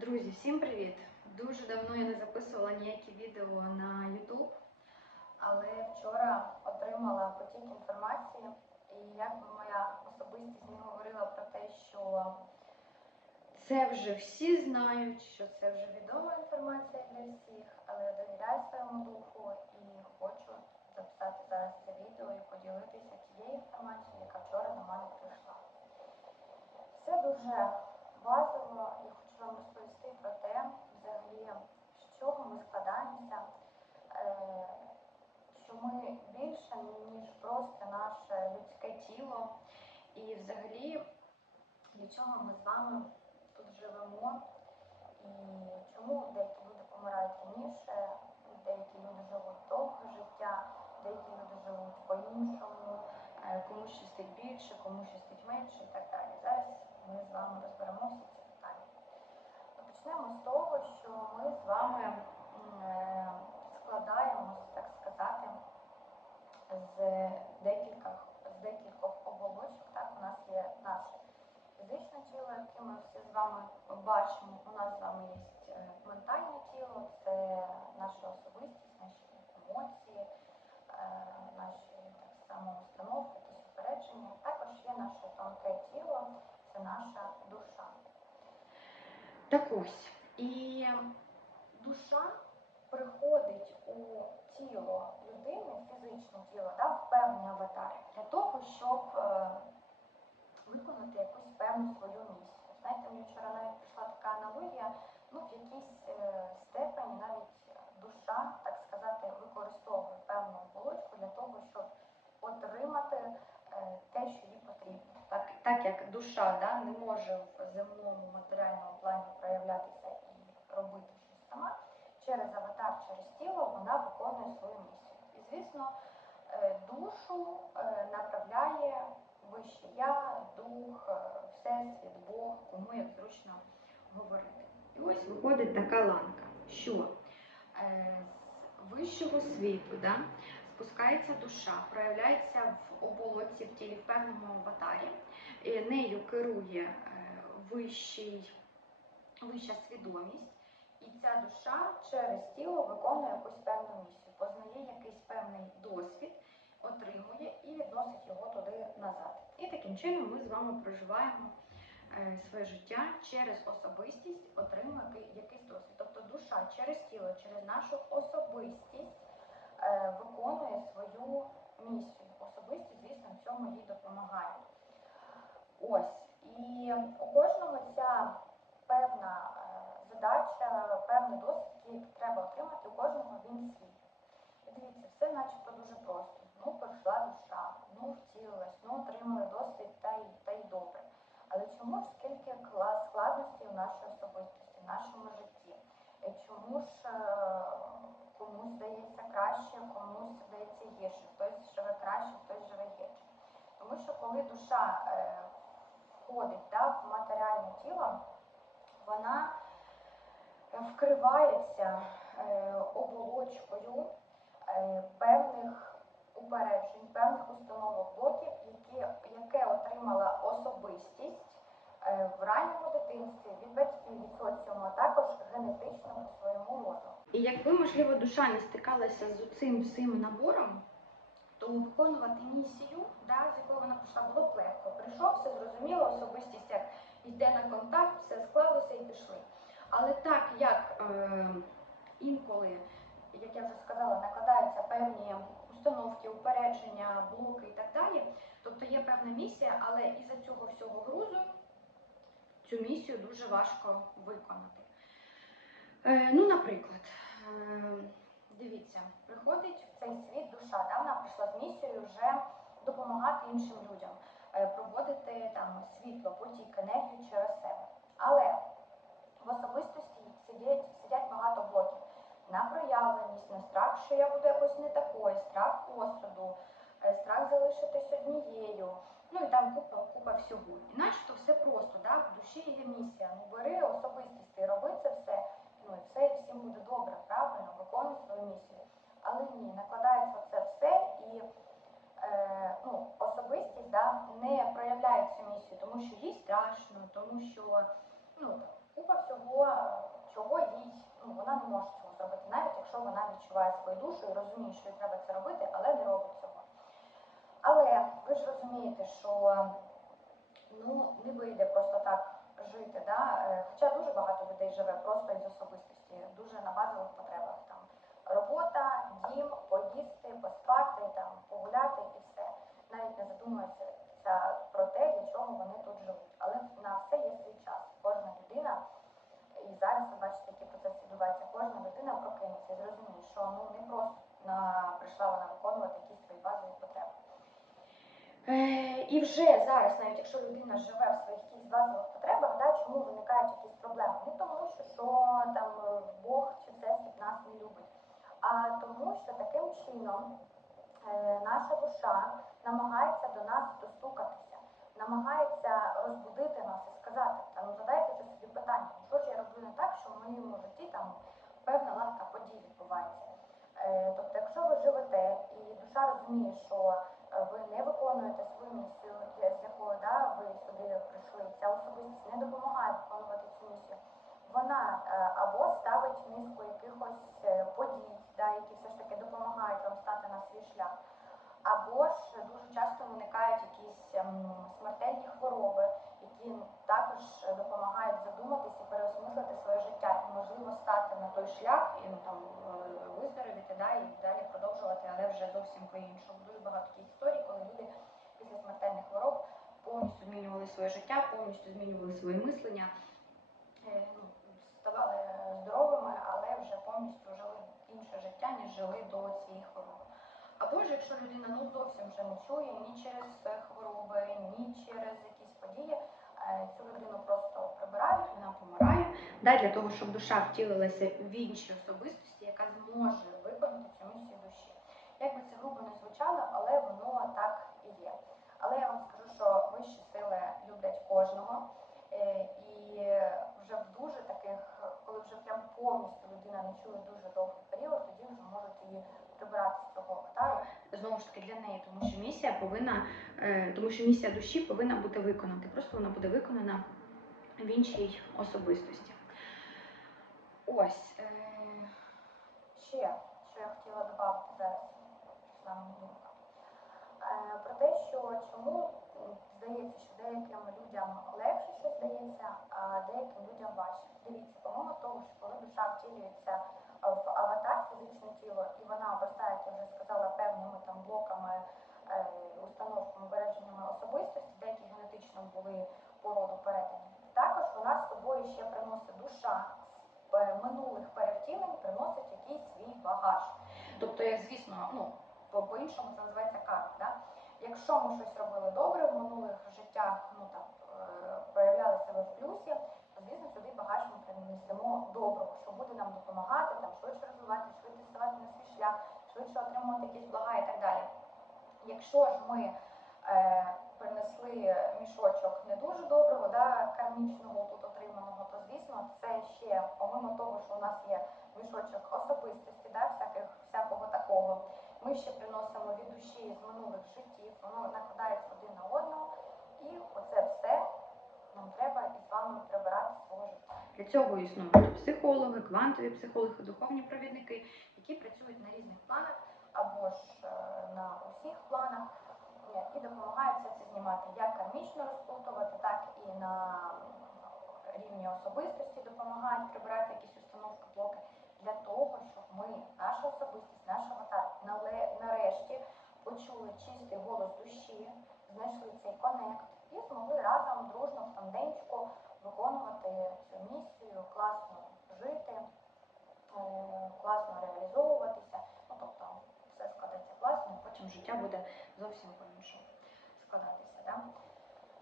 Друзі, всім привіт! Дуже давно я не записувала ніякі відео на YouTube, але вчора отримала потік інформації, і як би моя особистість не говорила про те, що це вже всі знають, що це вже відома інформація для всіх, але я довіряю своєму духу і хочу записати зараз це відео і поділитися тією інформацією, яка вчора до мене прийшла. Все дуже базово і вам розповісти про те, взагалі, з чого ми складаємося, е, що ми більше, ніж просто наше людське тіло, і взагалі для чого ми з вами тут живемо, і чому деякі люди помирають раніше, деякі люди живуть довге життя, деякі люди живуть по-іншому, е, комусь щастить більше, комусь щастить менше і так далі. Зараз ми з вами розберемо всі ці питання. Почнемо з того, що ми з вами е, так сказати, з декількох, з декількох оболочок. Так, у нас є наше фізичне тіло, яке ми всі з вами бачимо. У нас з вами є е, ментальне тіло, це наша особистість, наші емоції, е, наші так само установки, якісь упередження. Також є наше тонке тіло, це наша душа. Так ось, і душа приходить у тіло людини, фізичне тіло, да, в певний аватар, для того, щоб е, виконати якусь певну свою місію. Знаєте, мені вчора навіть прийшла така аналогія, ну, в якійсь е, степені навіть душа, так сказати, використовує певну оболочку для того, щоб отримати е, те, що їй потрібно. Так, так як душа да, не може в земному матеріальному плані проявлятися і робити щось сама, через аватар, через тіло вона виконує свою місію. І, звісно, е, душу е, направляє вище я, дух, е, всесвіт, Бог, кому як зручно говорити. І ось виходить така ланка, що з вищого світу да, спускається душа, проявляється в оболоці в тілі в певному аватарі, і нею керує е, вищий, вища свідомість, і ця душа через тіло виконує якусь певну місію, познає якийсь певний досвід, отримує і відносить його туди назад. І таким чином ми з вами проживаємо е, своє життя через особистість, отримує якийсь досвід. Тобто душа через тіло, через нашу особистість виконує свою місію. Особистість, звісно, в цьому їй допомагає. Ось. І у кожного ця певна е, задача, певний досвід, який треба отримати, у кожного він свій. І дивіться, все начебто дуже просто. Ну, пройшла душа, ну втілилась, ну отримали досвід та й, та й добре. Але чому ж скільки кла- складностей у нашій особистості, в нашому житті? І чому ж е, комусь здається краще, комусь здається гірше, хтось живе краще, хтось живе гірше. Тому що коли душа е, входить да, в матеріальне тіло, вона е, вкривається е, оболочкою е, певних упереджень, певних установок блоків, які, яке отримала особистість е, в ранньому дитинстві від батьків, від соціуму, а також генетично по своєму. І якби, можливо, душа не стикалася з цим всім набором, то виконувати місію, да, з якою вона прийшла, було б легко. Прийшов, все зрозуміло, особистість як йде на контакт, все склалося і пішли. Але так як е, інколи, як я вже сказала, накладаються певні установки, упередження, блоки і так далі, тобто є певна місія, але із-за цього всього грузу цю місію дуже важко виконати. Е, ну, наприклад, дивіться, приходить в цей світ душа, да, вона прийшла з місією вже допомагати іншим людям, е, проводити там світло, потік, енергію через себе. Але в особистості сидять, сидять багато блоків. На проявленість, на страх, що я буду якось не такою, страх осуду, е, страх залишитись однією. Ну і там купа, купа всього. І начебто все просто, да? в душі є місія. Ну бери особистість, ти роби це все, ну і все, і всім буде добре, правильно, виконуй свою місію. Але ні, накладається це все і е, ну, особистість да, не проявляє цю місію, тому що їй страшно, тому що ну, купа всього чого їй ну, вона не може цього зробити, навіть якщо вона відчуває свою душу і розуміє, що їй треба це робити, але не робить цього. Але ви ж розумієте, що ну, не вийде просто так жити. Да? Е, Хоча дуже багато людей живе просто із особистості, дуже на базових потребах. Там робота, дім, поїсти, поспати, там, погуляти і все. Навіть не задумується про те, для чого вони тут живуть. Але на все є свій час. Кожна людина, і зараз ви бачите, які процеси відбуваються, кожна людина прокинеться і зрозуміє, що ну не просто на, прийшла вона виконувати якісь свої базові потреби. Е, і вже зараз, навіть якщо людина живе в своїх якихось базових потребах, да, чому виникають якісь проблеми? Не тому, що, що там е, Бог чи Всесвіт нас не любить, а тому, що таким чином е, наша душа намагається до нас достукатися, намагається розбудити нас і сказати, та ну задайте собі питання, ну, що ж я роблю не так, що в моєму житті там певна ланка подій відбувається. Е, тобто, якщо ви живете і душа розуміє, що ви не виконуєте свою місію, з якою да, ви сюди прийшли, ця особистість не допомагає виконувати цю місію, вона е, або ставить низку якихось е, подій, да, які все ж таки допомагають вам стати на свій шлях, або ж дуже часто виникають якісь ем, смертельні хвороби, які також допомагають задуматись і переосмислити своє життя і можливо стати на той шлях і ну, там е, виздоровіти, да, і далі продовжувати, але вже зовсім по-іншому. Дуже багато таких історій, коли люди після смертельних хвороб повністю змінювали своє життя, повністю змінювали своє мислення, е, ну, ставали здоровими, але вже повністю жили інше життя, ніж жили до цієї хвороби. Або ж якщо людина ну зовсім вже не чує ні через хвороби, ні через якісь події, е, цю людину просто прибирають, вона помирає. Да, для того, щоб душа втілилася в іншій особистості, яка зможе виконати цю місію душі. Як би це грубо не звучало, але воно так і є. Але я вам скажу, що вищі сили люблять кожного. Е, І вже в дуже таких, коли вже прям повністю людина не чує дуже довгий період, тоді вже можуть її прибирати з цього аватару. Знову ж таки для неї, тому що місія повинна, е, тому що місія душі повинна бути виконана. Просто вона буде виконана в іншій особистості. Ось е, ще, що я хотіла додати зараз. Е, Про те, що чому здається, що деяким людям легше щось дається, а деяким людям важче. Дивіться, помимо того, що коли душа втілюється в аватар фізичне тіло, і вона обростає, як я вже сказала, певними там блоками, е, установками, береженнями особистості, деякі генетично були по роду передані. Також вона з собою ще приносить душа з е, минулих перевтілень, приносить якийсь свій багаж. Тобто, як звісно, ну по- по-іншому це називається карма. Да? Якщо ми щось робили добре в минулих життях, ну там е, проявляли себе в плюсі, то звісно сюди багаж ми принесемо доброго, що буде нам допомагати, там швидше розвивати, швидше ставати на свій шлях, швидше отримувати якісь блага і так далі. Якщо ж ми е, принесли мішочок доброго, да, кармічного тут отриманого, то звісно це ще, помимо того, що у нас є мішочок особистості, да, всяких, всякого такого, ми ще приносимо від душі з минулих життів, воно накладається один на одного, і оце все нам треба із вами прибирати свого життя. Для цього існують психологи, квантові психологи, духовні провідники, які працюють на різних планах або ж е, на усіх планах і допомагають це знімати як кармічно розплутувати, так і на рівні особистості допомагають прибирати якісь установки, блоки для того, щоб ми, наша особистість, наш аватар, нарешті почули чистий голос душі, знайшли цей конект і змогли разом дружно в тандемчику виконувати цю місію, класно жити, е, класно реалізовуватися. Ну, тобто все складеться класно, потім життя буде зовсім по-іншому складатися. Да?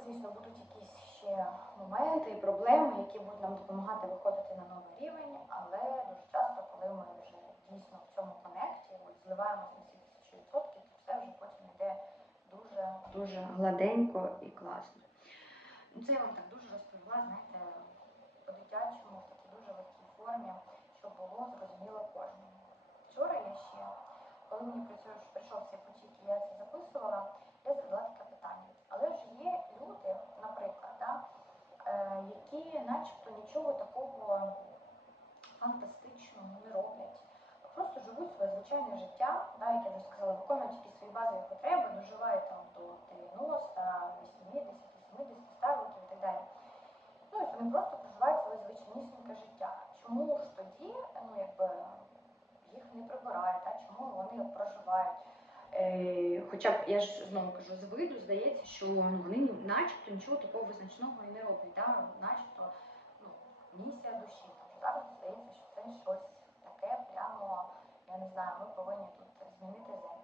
Звісно, будуть якісь ще моменти і проблеми, які будуть нам допомагати виходити на новий рівень, але дуже часто, коли ми вже дійсно в цьому конекті, зливаємося на всі тисячі відсотків, то все вже потім йде дуже дуже гладенько і класно. Ну, Це я вам так дуже розповіла, знаєте, по-дитячому, в такій дуже легкій формі, щоб було зрозуміло кожному. Вчора я ще, коли мені прийшов цей потік, я це записувала, я задала таке питання. Але ж є люди, наприклад, да, е, які начебто нічого такого фантастичного не роблять. Просто живуть своє звичайне життя, да, як я вже сказала, виконують якісь свої базові потреби, доживають там до 90, 80, 70, 100 років і так далі. Ну, і вони просто проживають своє звичайнісіньке життя. Чому ж тоді, ну якби їх не прибирають, да? чому вони проживають? Е, хоча б я ж знову кажу, з виду здається, що вони начебто нічого такого визначного і не роблять, да? начебто ну, місія душі. Тобто зараз здається, що це щось таке прямо, я не знаю, ми повинні тут змінити землю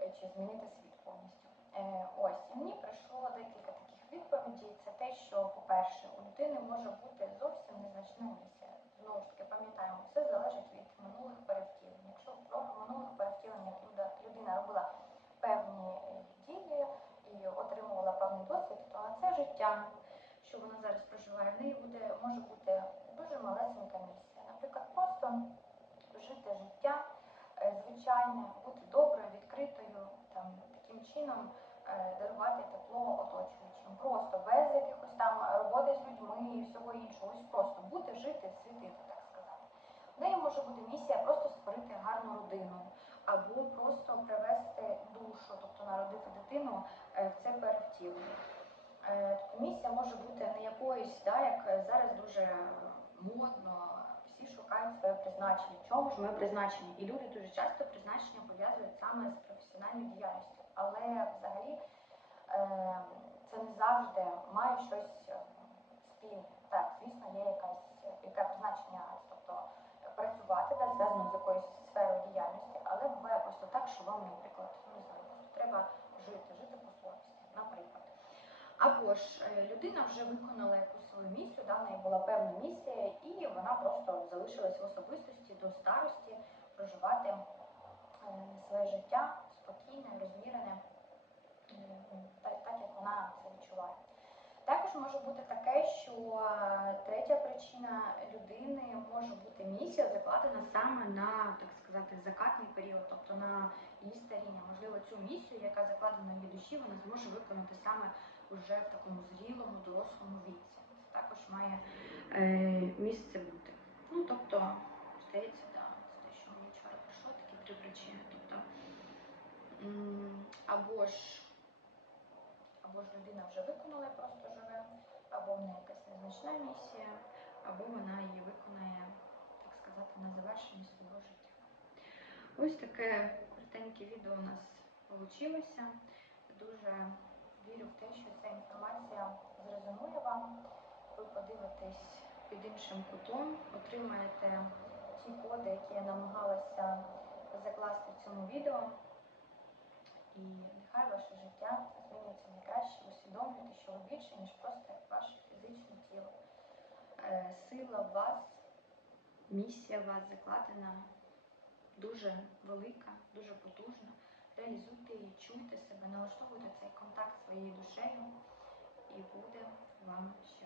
е, чи змінити світ повністю. Е, ось і мені прийшло декілька таких відповідей. Це те, що, по-перше, у людини може бути зовсім незначна місія. Знову ж таки, пам'ятаємо, все залежить від минулих перевтілень. Якщо в минулих перевтіленнях люда- людина робила певні е, дії і отримувала певний досвід, то на це життя, що вона зараз проживає, в неї буде може бути дуже малесенька місія. Наприклад, просто жити життя е, звичайне, бути доброю, відкритою, там таким чином е, дарувати тепло оточуючим. Просто без якихось там роботи з людьми і всього іншого. Ось просто бути, жити, світити, так сказати. В неї може бути місія просто створити гарну родину, або просто привести душу, тобто народити дитину е, в це перевтілення. Е, місія може бути не якоюсь, да, як зараз дуже модно, всі шукають своє призначення. Чому ж ми призначені? І люди дуже часто призначення пов'язують саме з професіональною діяльністю. Але взагалі е, це не завжди має щось е, спільне. Так, звісно, є якась яке призначення, тобто працювати, да, зв'язано з якоюсь сферою діяльності, але буває просто так, що вам, наприклад, не знаю, треба жити, жити по совісті, наприклад. Або ж е, людина вже виконала якусь свою місію, да, в неї була певна місія, і вона просто залишилась в особистості до старості проживати е, своє життя спокійне, розмірене, е, ну, так, так як вона це відчуває. Також може бути таке, що третя причина людини може бути місія закладена саме на, так сказати, закатний період, тобто на її старіння. Можливо, цю місію, яка закладена її душі, вона зможе виконати саме уже в такому зрілому, дорослому віці. Це також має е, місце бути. Ну, тобто, здається, да, це те, що мені вчора прийшло, такі три причини. Тобто, або ж або ж людина вже виконала просто живе, або в неї якась незначна місія, або вона її виконає, так сказати, на завершенні свого життя. Ось таке коротеньке відео у нас вийшло. Дуже вірю в те, що ця інформація зрезонує вам. Ви подивитесь під іншим кутом, отримаєте ті коди, які я намагалася закласти в цьому відео. І нехай ваше життя змінюється на краще, усвідомлюйте, що ви більше, ніж просто ваше фізичне тіло. Е, Сила в вас, місія в вас закладена дуже велика, дуже потужна. Реалізуйте її, чуйте себе, налаштовуйте цей контакт своєю душею, і буде вам щастя.